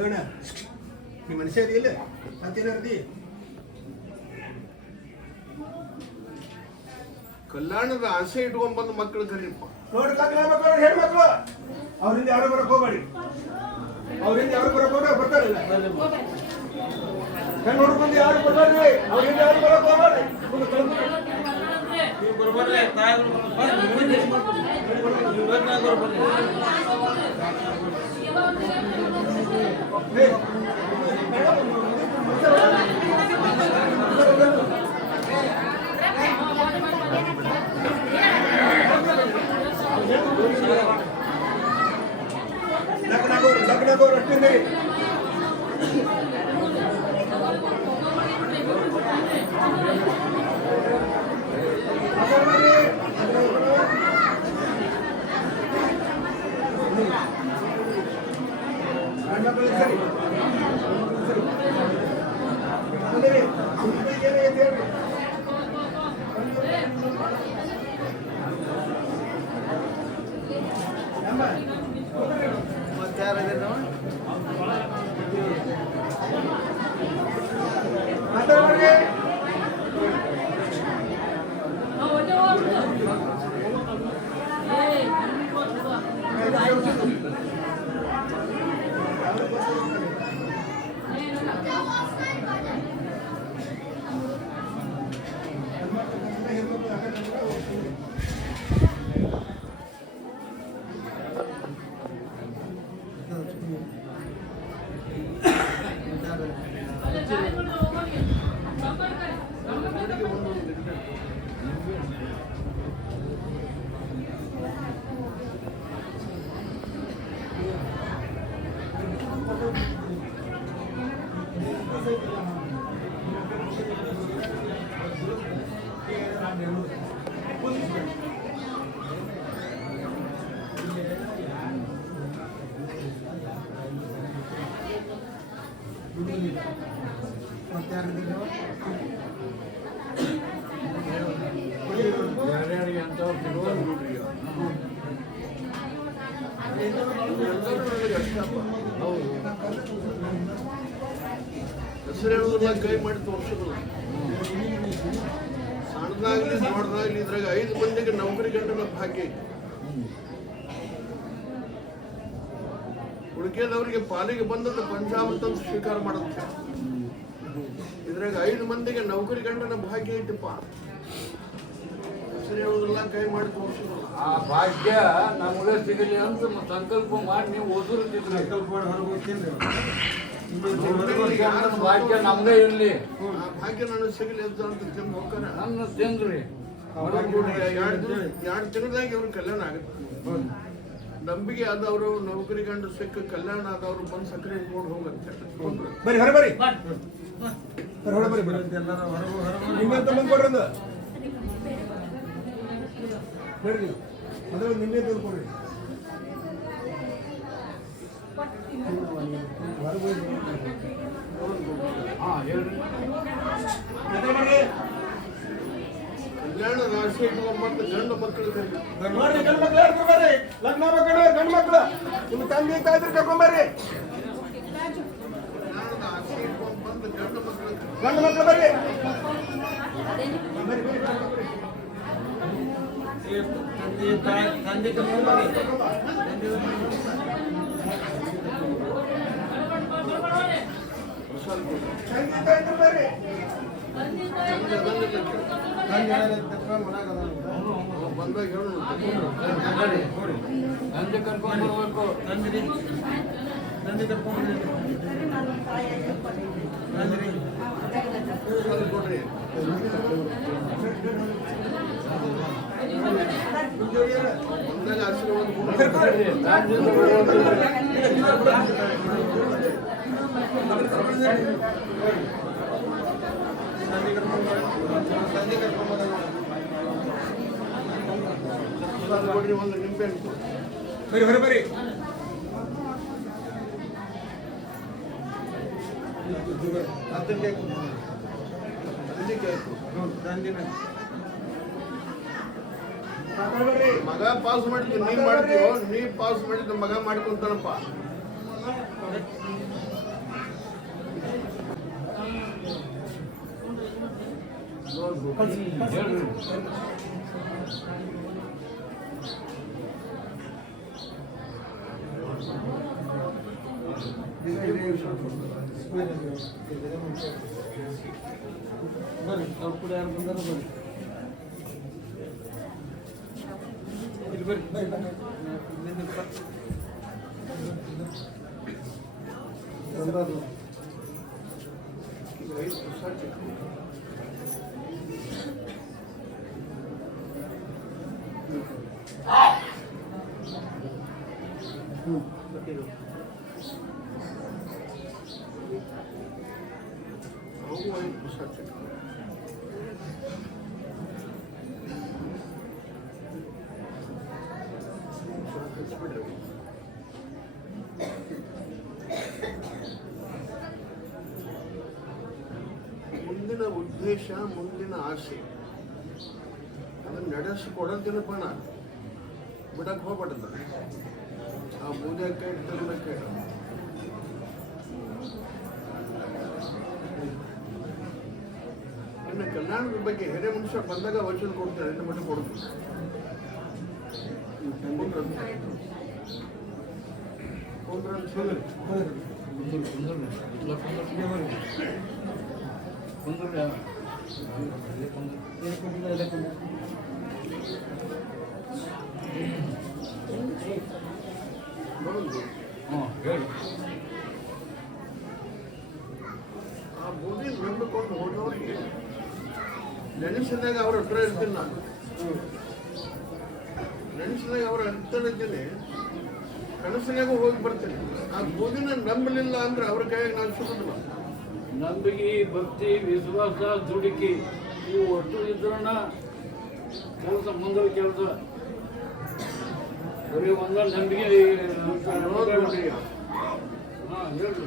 ಹೇಳ ನೀ ಮನುಷ್ಯ ಇಲ್ಲ ಮತ್ತೇನರ್ದಿ ಕಲ್ಯಾಣದ ಆಸೆ ಇಟ್ಕೊಂಡ್ಬಂದು ಮಕ್ಕಳು ಕರೀಪ್ಪ ನೋಡಿ ಲಗ್ನ ಮಕ್ಕಳು ಹೆಣ್ಮಕ್ಳು ಅವರಿಂದ ಯಾರು ಬರಕ್ ಹೋಗಬೇಡಿ ಅವರಿಂದ ಯಾರು ಬರಕ್ ಹೋಗ ಬರ್ತಾರಿಲ್ಲ ಹೆಣ್ಣು ಹುಡುಗಂದು ಯಾರು ಬರ್ತಾರ್ರಿ ಅವರಿಂದ ಯಾರು ಬರಕ್ ಹೋಗಬೇಡಿ ಲಗ್ನಗೋರು ಅಷ್ಟೇ ಹೆಸರು ಕೈ ಮಾಡಿ ತೋರಿಸೋದಿಲ್ಲ ಸಣ್ಣದಾಗ್ಲಿ ದೊಡ್ಡದಾಗ್ಲಿ ಇದ್ರಾಗ 5 ಮಂದಿಗೆ ನೌಕರಿ ಗಂಟಲ ಭಾಗ್ಯ ಐತಿ ಉಳಿಕೆದವರಿಗೆ ಪಾಲಿಗೆ ಬಂದದ್ದು ಪಂಚಾಮೃತ ಸ್ವೀಕಾರ ಮಾಡುತ್ತೆ ಇದ್ರಾಗ 5 ಮಂದಿಗೆ ನೌಕರಿ ಗಂಟನ ಭಾಗ್ಯ ಐತಪ್ಪ ಹೆಸರು ಹೇಳೋದಿಲ್ಲ ಕೈ ಮಾಡಿ ತೋರಿಸೋದಿಲ್ಲ ಆ ಭಾಗ್ಯ ನಮಗೆ ಸಿಗಲಿ ಅಂತ ಸಂಕಲ್ಪ ಮಾಡಿ ನೀವು ಓದಿರ್ತಿದ್ರಿ ಸಂಕಲ್ಪ ಮಾಡಿ ಹೊರಗೆ ಹೋಗ್ತೀನಿ ಭಾಗ್ಯ ನಮ್ದೇ ಇರ್ಲಿ ಆ ಭಾಗ್ಯ ನನಗೆ ಸಿಗಲಿ ಅಂತ ತಿಂದು ಹೋಗ್ತಾನೆ ನನ್ನ ತಿಂದ್ರಿ 2 ತಿಂಗಳದಾಗ ಇವ್ರ ಕಲ್ಯಾಣ ಆಗುತ್ತೆ ನಂಬಿಕೆ ಆದವರು ನೌಕರಿ ಗಂಡು ಸಿಕ್ಕ ಕಲ್ಯಾಣ ಆದವರು ಬಂದು ಸಕ್ಕರೆ ಇಟ್ಕೊಂಡು ಹೋಗಂತೆ ಬರ್ರಿ ಹೊರ ಬರ್ರಿ ಹೊರ ಬರ್ರಿ ನಿಮ್ಮಂತ ಬಂದು ಕೊಡ್ರಿ ಅಂದ ಬರ್ರಿ ಅದ್ರ ನಿನ್ನೆ ತಂದ್ಕೊಡ್ರಿ ಕಲ್ಯಾಣದ ಆಸೆ ಇಟ್ಕೊಂಡ್ಬಂದು ಗಂಡು ಮಕ್ಕಳು ನೋಡ್ರಿ ಗಂಡು ಮಕ್ಳು ಯಾರು ಬರ್ರಿ ಲಗ್ನ ಮಕ್ಕಳು ಗಂಡು ಮಕ್ಳು ನಿಮ್ಮ ತಂದೆ ತಾಯಿದ್ರು ಕರ್ಕೊಂಬರ್ರಿ ಕಲ್ಯಾಣದ ಆಸೆ ಇಟ್ಕೊಂಡ್ಬಂದು ಗಂಡು ಮಕ್ಕಳು ಬರ್ರಿ ತಂದೆ ಕರ್ಕೊಂಬರ್ರಿ ಬಂದಾಗ ಹೇಳು ತಂದೆ ಕರ್ಕೊಂಡು ಬರ್ಬೇಕು ತಂದೆ ಕರ್ಕೊಂಡ್ರಿ ಕೊಡ್ರಿ ಬಂದಾಗ ಆಶೀರ್ವಾದ ಕೊಡ್ರಿ ಒಂದು ನಿಂಬೆ ಹಣ್ಣು ಬರ್ರಿ ಹೊರ ಬರ್ರಿ ಮಗ ಪಾಸ್ ಮಾಡಿದ್ದು ನೀ ಮಾಡ್ತೀವೋ ನೀ ಪಾಸ್ ಮಾಡಿದ್ದು ಮಗ ಮಾಡ್ಕೊಂತಾನಪ್ಪ ಹೇಳ್ರಿ. ಬರ್ರಿ ಅವ್ರ ಕೂಡ ಯಾರು ಬಂದಾರ ಬರ್ರಿ ಇಲ್ಲಿ ಬರ್ರಿ ಬಂದಾರು ಮುಂದಿನ ಉದ್ದೇಶ ಮುಂದಿನ ಆಸೆ ಅದನ್ನ ನಡೆಸಿಕೊಡೋದಿನಪ್ಪ ನಾನು ಬಿಡಕ್ಕೆ ಹೋಗ್ಬಾರ್ದು ಆ ಪೂಜೆ ಕೈ ತರಬೇಕು ಇನ್ನು ಕಲ್ಯಾಣದ ಬಗ್ಗೆ ಹಿರಿಯ ಮನುಷ್ಯ ಬಂದಾಗ ವಚನ ಕೊಡ್ತಾರೆ ಇನ್ನು ಮಟ್ಟ ಕೊಡ್ತೀನಿ ಹೇಳಿ. ಆ ಭೂಮಿ ನಂಬಿಕೊಂಡು ಹೋದವ್ರಿಗೆ ನೆನೆಸಿದಾಗ ಅವ್ರ ಹತ್ರ ಇರ್ತೀನಿ ನಾನು ನೆನೆಸಿದಾಗ ಅವ್ರ ಹತ್ರ ಇದ್ದೀನಿ ಕನಸಿನಾಗೂ ಹೋಗಿ ಬರ್ತೇನೆ ಆ ಭೂಮಿನ ನಂಬಲಿಲ್ಲ ಅಂದ್ರೆ ಅವ್ರ ಕೈಯಾಗ ನಾನು ಸಿಗೋದಿಲ್ಲ ನಂಬಿಕೆ ಭಕ್ತಿ ವಿಶ್ವಾಸ ದುಡುಕಿ ಇವು ಒಟ್ಟು ಇದ್ರನ್ನ ಕೆಲಸ ಮುಂದೆ ಕೆಲಸ ಬರೀ ಒಂದ ನಂಬಿಕೆ ಹಾಂ ಹೇಳ್ರಿ.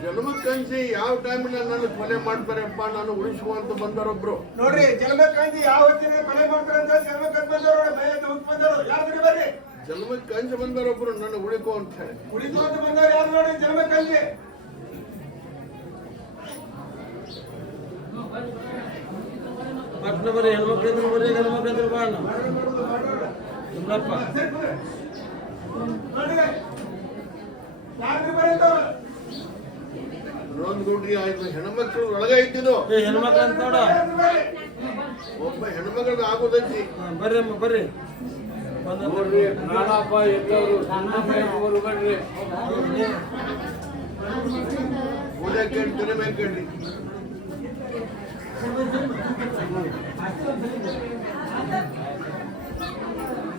ಜನ್ಮಕ್ಕಂಸಿ ಯಾವ ಟೈಮಿನಲ್ಲಿ ನಾನು ಕೊಲೆ ಮಾಡ್ತಾರಪ್ಪ ನಾನು ಉಳಿಸುವಂತ ಬಂದವರೊಬ್ರು ನೋಡ್ರಿ ಜನ್ಮಕ್ಕಂಜಿ ಯಾವ ಹೊತ್ತಿನ ಕೊಲೆ ಮಾಡ್ತಾರೆ ಅಂತ ಜನ್ಮಕ್ಕಂತ ಬಂದವರು ಭಯ ಬಂದವರು ಯಾರು ಬರ್ರಿ ಜನ್ಮಕ್ಕಂಸಿ ಬಂದವರೊಬ್ರು ನನ್ನ ಉಳಿಕೋ ಅಂತ ಹೇಳಿ ಉಳಿತು ಅಂತ ಬಂದವರು ಯಾರು ನೋಡಿ ಜನ್ಮಕ್ಕಂಜಿ ಪಟ್ನ ಬರ್ರಿ ಹೆಣ್ಮಕ್ಳಿದ್ರು ಬರ್ರಿ ಗಂಡ್ಮಕ್ಳಿದ್ರು ಬಾಣ ಇಲ್ಲಪ್ಪ ನೋಡ್ರಿ ಯಾರು ಬರೀತಾವ ನೋಡ್ರಿ ಆಯ್ತು ಹೆಣ್ಮಕ್ಳು ಒಳಗ ಇದ್ದಿದ್ದು ಏ ಹೆಣ್ಮಕ್ಳು ಅಂತ ನೋಡ ಒಬ್ಬ ಹೆಣ್ಮಕ್ಳಿಗೆ ಆಗೋದೈತಿ ಬರ್ರಿ ಅಮ್ಮ ಬರ್ರಿ ನೋಡ್ರಿ ನಾನಪ್ಪ ಎದ್ದವರು ಸಣ್ಣ ಬರ್ರಿ ಪೂಜೆ ಕೇಳ್ತೀನಿ ಬೇಕೇಳ್ರಿ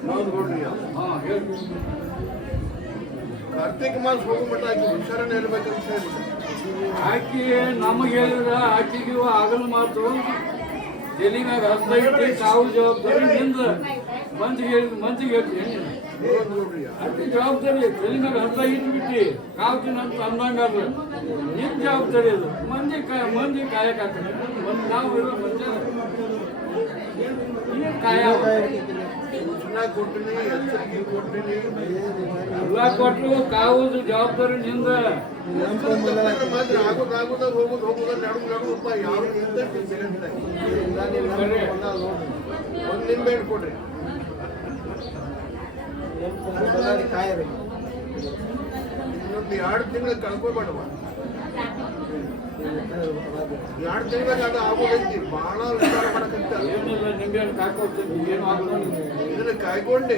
ನೋಡ್ರಿ ಹಾಂ ಹೇಳಿ. ಕಾರ್ತಿಕ ಮಾಸ ಹೋಗ್ಬಿಟ್ಟ ಆಕಿ ಹುಷಾರನ್ನ ಇರ್ಬೇಕಂತ ಹೇಳ್ಬಿಟ್ಟು ಆಕಿ ನಮಗೆ ಹೇಳಿದ್ರ ಆಕಿಗೆ ಆಗಲ ಮಾತು ತಲೆ ಮ್ಯಾಗ ಹಸ್ತ ಇಟ್ಟು ತಾವು ಜವಾಬ್ದಾರಿ ನಿಂದ ಮಂದಿಗೆ ಹೇಳ್ತೀನಿ ನೋಡ್ರಿ ಅತಿ ಜವಾಬ್ದಾರಿ ತಲೆ ಮ್ಯಾಗ ಹಸ್ತ ಇಟ್ಬಿಟ್ಟು ಕಾವ್ತೀನಿ ಅಂತ ಅಂದಂಗ ನಿನ್ ಜವಾಬ್ದಾರಿ ಅದು ಮಂದಿ ಕಾಯಕಾಗ್ತದೆ ನಾವು ಇರೋ ಮಂದಿ ಕಾಯ ಸೂಚನಾ ಕೊಟ್ಟಿನಿ ಎಚ್ಚರಿಕೆ ಕೊಟ್ಟಿನಿ ಎಲ್ಲ ಕೊಟ್ಟು ಕಾವುದು ಜವಾಬ್ದಾರಿ ನಿಂದ ಮಾತ್ರ ಆಗೋದಾಗ ಹೋಗುದ ನಡುವಪ್ಪ ಯಾವ ಒಂದ್ ನಿಂಬೆ ಕೊಡ್ರಿ ಇನ್ನೊಂದು 2 ತಿಂಗಳ ಕಳ್ಕೊಬೇಡವ 2 ತಿಂಗಳ ಅದು ಆಗೋದೈತಿ ಬಹಳ ವಿಚಾರ ಮಾಡಕಂತ ಏನಿಲ್ಲ ನಿಂಬೆ ಕಾಯ್ಕೊಡ್ತೀನಿ ಏನು ಆಗಲ್ಲ ಇದನ್ನ ಕಾಯ್ಕೊಂಡೆ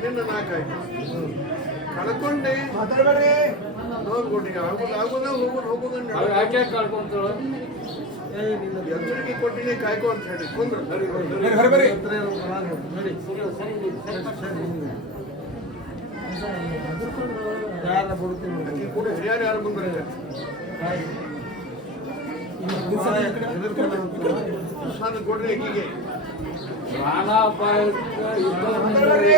ನಿನ್ನ ನಾ ಕಾಯ್ಕೊ ಕಳ್ಕೊಂಡೆ ಮಾತಾಡ್ಬೇಡ್ರಿ ನೋಡ್ಕೊಡಿ ಆಗೋದ ಹೋಗುದ ಯಾಕೆ ಕಳ್ಕೊಂತಾಳ ಎಚ್ಚರಿಕೆ ಕೊಟ್ಟಿನಿ ಕಾಯ್ಕೊ ಅಂತ ಹೇಳಿ ಕೊಂದ್ರು ಬರ್ರಿ ಯಾರ ಬಿಡ್ತೀನಿ ಆಕಿ ಕೂಡ ಹಿರಿಯರು ಯಾರು ಬಂದ್ರೆ ಪ್ರಸಾದ ಕೊಡ್ರಿ ಆಕಿಗೆ ಪ್ರಾಣ ಅಪಾಯಕ್ಕೆ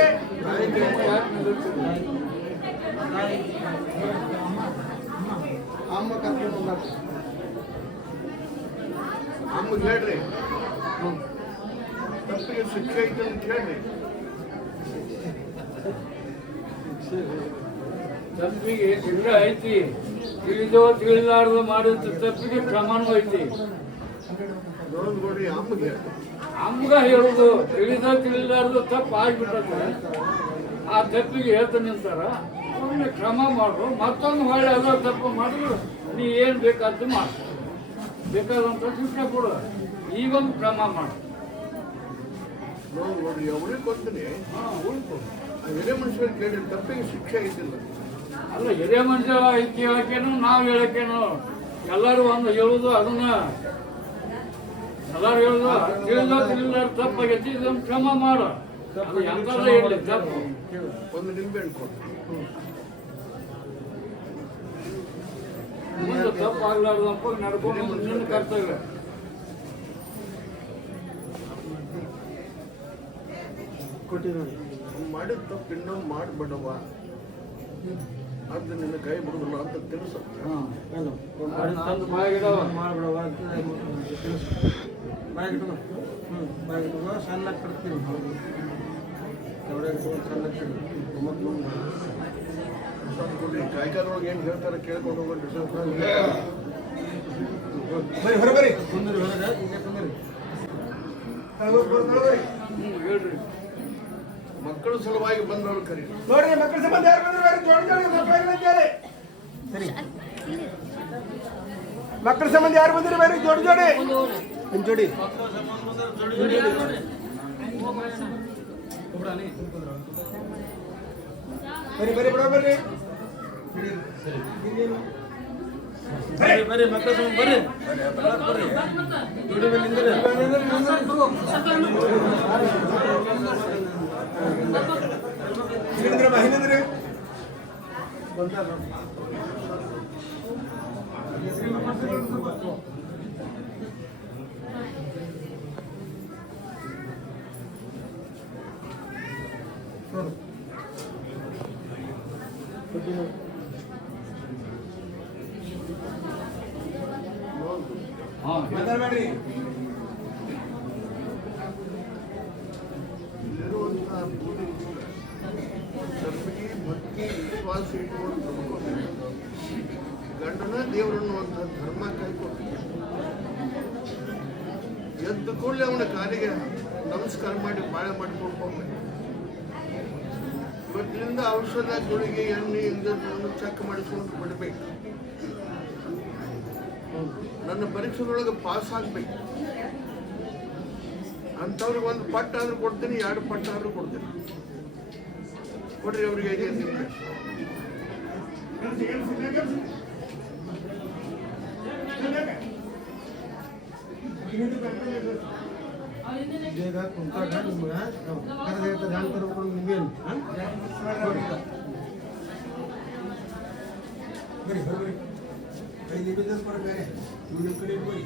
ಅಮ್ಮ ಕರ್ಕೊಂಡು ಬಂದ ಅಮ್ಮಗೆ ಹೇಳ್ರಿ ತಪ್ಪಿಗೆ ಶಿಕ್ಷೆ ಐತೆ ಅಂತ ಹೇಳ್ರಿ ತಪ್ಪಿಗೆ ದಂಡ ಐತಿ, ತಿಳಿದೋ ತಿಳಿಲಾರ್ದು ಮಾಡಿದ ತಪ್ಪಿಗೆ ಕ್ರಮನೂ ಐತಿ. ನೋಡಿ ಅಮ್ಮಗೆ ಅಮ್ಗ ಹೇಳುದು ತಿಳಿದೋ ತಿಳಿಲಾರ್ದು ತಪ್ಪು ಆಗ್ಬಿಟ್ಟಂದ್ರೆ ಆ ತಪ್ಪಿಗೆ ಹೇಳ್ತಾ ನಿಂತಾರ, ಒಮ್ಮೆ ಕ್ರಮ ಮಾಡ್ರು, ಮತ್ತೊಂದು ಹೊಳ್ಳಿ ಅದ ತಪ್ಪು ಮಾಡಿದ್ರು ನೀ ಏನು ಬೇಕಾದ್ದು ಮಾಡು, ಬೇಕಾದಂತ ಶಿಕ್ಷೆ ಕೊಡು, ಈಗೊಂದು ಕ್ರಮ ಮಾಡು. ನೋಡಿ ಅವನಿಗೆ ಕೊಡ್ತೀನಿ. ಉಳ್ಕೊ. ಆ ಹಿರಿಯ ಮನುಷ್ಯರು ಕೇಳಿ ತಪ್ಪಿಗೆ ಶಿಕ್ಷೆ ಇದ್ದಿಲ್ಲ. ಅಲ್ಲ, ಹಿರಿಯ ಮನುಷ್ಯ ಕೇಳಕ್ಕೇನು ನಾವು ಹೇಳಕ್ಕೇನು, ಎಲ್ಲರೂ ಒಂದು ಹೇಳುದು ಅದನ್ನ ಎಲ್ಲರೂ ಹೇಳುದು ತಿಳಿದೋ ತಿಳಿಲಾರ ತಪ್ಪಾಗೈತಿ, ಇದೊಂದು ಕ್ರಮ ಮಾಡು. ಅದು ಎಂಥದೇ ಇರಲಿ ತಪ್ಪು. ಒಂದು ನಿಂಬೆ ಹಣ್ಣು ಕೊಡು. ಮುಂದೆ ತಪ್ಪು ಆಗ್ಲಾರ್ದಪ್ಪ ನಡ್ಕೊಂಡು ನಿನ್ನ ಕರ್ತವ್ಯ. ಕೊಟ್ಟಿರೋದು ಮಾಡಿದ ತಪ್ಪು ಇನ್ನೂ ಮಾಡಬೇಡವ, ಅದು ನಿನ್ನ ಕೈ ಬಿಡುದಿಲ್ಲ ಅಂತ ತಿಳಿಸು. ಏನು ತಂದು ಬಾಯಿಗಿಡವ. ಮಾಡ್ಬಿಡವ ಅಂತ ತಿಳಿಸು. ಬಾಯಿಗಿಟ್ಟು ಬಾಯಿಗಿಟ್ಟು ಸಣ್ಣ ಕಟ್ತೀನಿ ಕೆಳಗೆ ಇಟ್ಕೊಂಡು ಸಣ್ಣ ಕಟ್ತೀನಿ ಮತ್ತು ಕೊಡಿ. ಕಾಯ್ಕಾಲೊಳಗೆ ಏನು ಹೇಳ್ತಾರೆ ಕೇಳ್ಕೊಂಡು ಹೋಗ್ಬಿಟ್ಟು ಬರ್ರಿ ಹೊರ ಬರ್ರಿ. ಕುಂದ್ರಿ ಹೊರಗೆ ಹಿಂಗೆ ಕುಂದ್ರಿ. ಹೇಳ್ರಿ. ಮಕ್ಕಳ ಸಲುವಾಗಿ ಬಂದವರು ಕರಿ. ನೋಡ್ರಿ ಮಕ್ಕಳ ಸಂಬಂಧ ಯಾರು ಬಂದ್ರು ಬರ್ರಿ, ಜೋಡಿ ಜೋಡಿ ಮಕ್ಕಳು ಅಂತೇಳಿ. ಸರಿ, ಮಕ್ಕಳ ಸಂಬಂಧ ಯಾರು ಬಂದಿರಿ ಬರ್ರಿ, ಜೋಡಿ ಜೋಡಿ ಒಂದ್ ಜೋಡಿ. ಬರ್ರಿ ಬರ್ರಿ ಬಿಡ ಬರ್ರಿ. ಬರ್ರಿ ಬರ್ರಿ ಮಕ್ಕಳ ಸಂಬಂಧ ಬರ್ರಿ ಬರ್ರಿ ಜೋಡಿ ಮೇಲೆ ನಿಂದ್ರಿ. ಹಿಂದ್ರಮ್ಮ ಹಿಂದ್ರಿ. ಹಾಂ, ಮಾತಾಡ್ಬೇಡ್ರಿ. ಇಲ್ಲಿರುವಂತಹ ತಪ್ಪಿಗೆ ಭಕ್ತಿ ವಿಶ್ವಾಸ ಇಟ್ಕೊಂಡು ನಂಬ್ಕೋಬೇಕು. ಗಂಡನ ದೇವರನ್ನುವಂತಹ ಧರ್ಮ ಕಾಯ್ಕೊಂಡು ಎದ್ದು ಕೂಡಲೇ ಅವನ ಕಾಲಿಗೆ ನಮಸ್ಕಾರ ಮಾಡಿ ಬಾಳೆ ಮಾಡ್ಕೊಂಡು ಹೋಗ್ಬೇಕು. ಇವತ್ತಿನಿಂದ ಔಷಧ ಗುಳಿಗೆ ಎಣ್ಣೆ ಇಂಜೆಕ್ಷನ್ ಚೆಕ್ ಮಾಡಿಸ್ಕೊಂಡು ಬಿಡಬೇಕು. ನನ್ನ ಪರೀಕ್ಷೆಗಳೊಳಗೆ ಪಾಸ್ ಆಗ್ಬೇಕು. ಅಂಥವ್ರಿಗೆ ಒಂದು ಪಟ್ಟ ಆದ್ರೂ ಕೊಡ್ತೀನಿ, 2 ಪಟ್ಟ ಆದ್ರೂ ಕೊಡ್ತೀನಿ. ಕೊಡ್ರಿ ಅವ್ರಿಗೆ 5 ನಿಮಿಷ. ಬೇಗ ಕುಂತಾಗ ನಿಮ್ಗೆ ಕರೆದ ಧ್ಯಾನ ತರ್ಕೊಂಡು ನಿಮ್ಗೇನು ಬರ್ರಿ ಹೊರ ಬರ್ರಿ. 5 ನಿಮಿಷ ಕೊಡ್ರಿ, ಬೇರೆ ನಿಮ್ಮ ಕಡೆ ಇಟ್ಕೊಳ್ಳಿ.